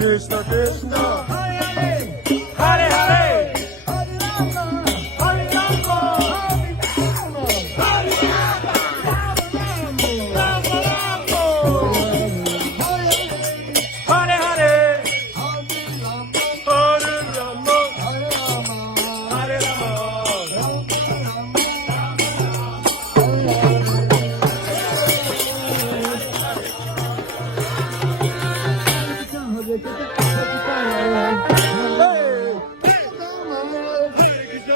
Krishna Krishna, Hare Hare, Hare Rama, Hare Hare, Hare Rama, Hare Rama.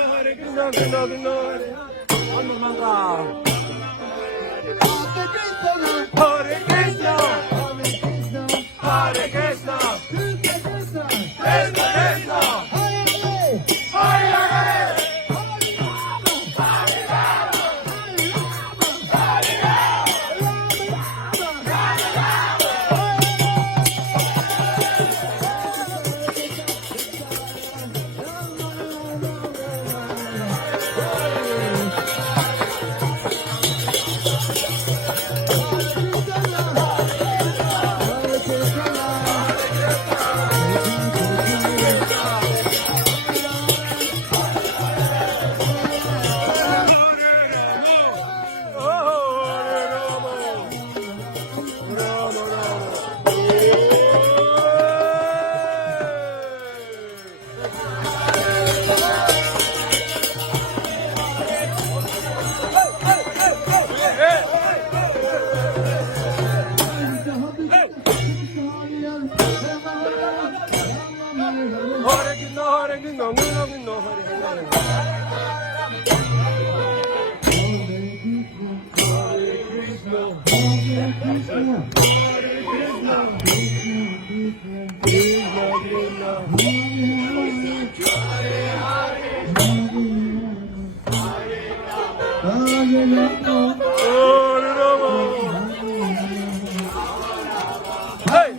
Hare Krishna, Krishna Krishna, Hare Krishna, Hare Krishna, Krishna Krishna, Hare Hare. Hare Krishna, Krishna Krishna, Hare Rama. Hey!